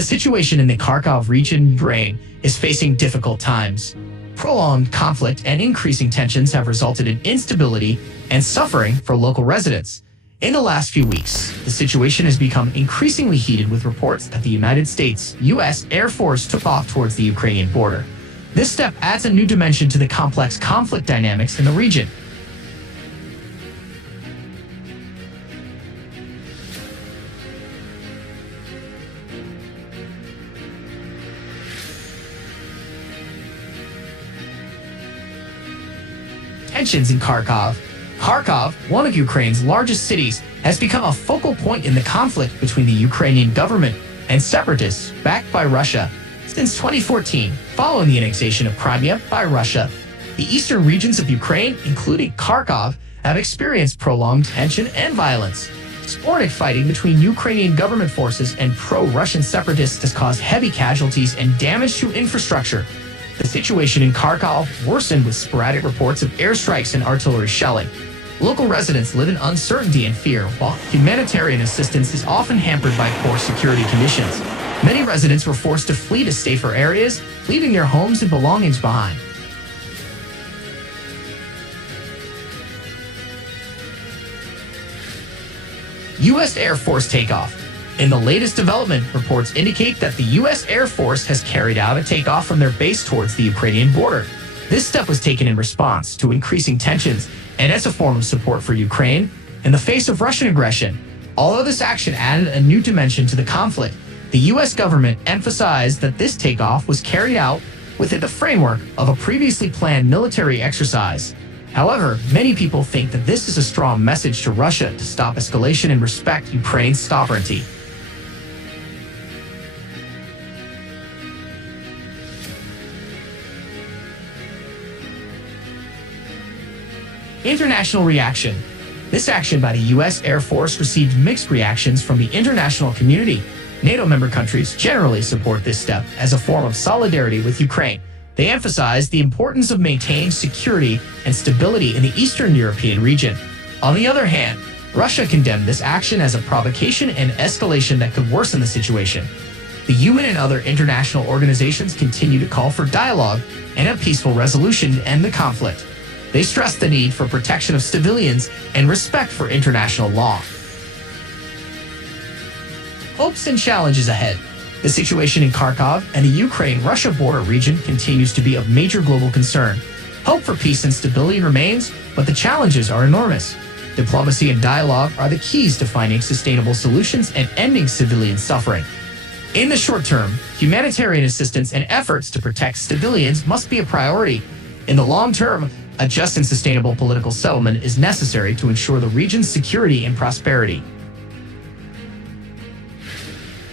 The situation in the Kharkiv region, Ukraine, is facing difficult times. Prolonged conflict and increasing tensions have resulted in instability and suffering for local residents. In the last few weeks, the situation has become increasingly heated with reports that the United States U.S. Air Force took off towards the Ukrainian border. This step adds a new dimension to the complex conflict dynamics in the region. Tensions in Kharkiv. Kharkiv, one of Ukraine's largest cities, has become a focal point in the conflict between the Ukrainian government and separatists backed by Russia. Since 2014, following the annexation of Crimea by Russia, the eastern regions of Ukraine, including Kharkiv, have experienced prolonged tension and violence. Sporadic fighting between Ukrainian government forces and pro-Russian separatists has caused heavy casualties and damage to infrastructure. The situation in Kharkiv worsened with sporadic reports of airstrikes and artillery shelling. Local residents live in uncertainty and fear, while humanitarian assistance is often hampered by poor security conditions. Many residents were forced to flee to safer areas, leaving their homes and belongings behind. U.S. Air Force takeoff. In the latest development, reports indicate that the U.S. Air Force has carried out a takeoff from their base towards the Ukrainian border. This step was taken in response to increasing tensions and as a form of support for Ukraine in the face of Russian aggression. Although this action added a new dimension to the conflict, the U.S. government emphasized that this takeoff was carried out within the framework of a previously planned military exercise. However, many people think that this is a strong message to Russia to stop escalation and respect Ukraine's sovereignty. International reaction. This action by the U.S. Air Force received mixed reactions from the international community. NATO member countries generally support this step as a form of solidarity with Ukraine. They emphasize the importance of maintaining security and stability in the Eastern European region. On the other hand, Russia condemned this action as a provocation and escalation that could worsen the situation. The UN and other international organizations continue to call for dialogue and a peaceful resolution to end the conflict. They stress the need for protection of civilians and respect for international law. Hopes and challenges ahead. The situation in Kharkiv and the Ukraine-Russia border region continues to be of major global concern. Hope for peace and stability remains, but the challenges are enormous. Diplomacy and dialogue are the keys to finding sustainable solutions and ending civilian suffering. In the short term, humanitarian assistance and efforts to protect civilians must be a priority. In the long term, a just and sustainable political settlement is necessary to ensure the region's security and prosperity.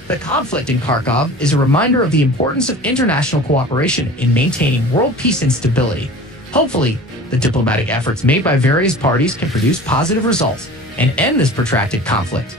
The conflict in Kharkiv is a reminder of the importance of international cooperation in maintaining world peace and stability. Hopefully, the diplomatic efforts made by various parties can produce positive results and end this protracted conflict.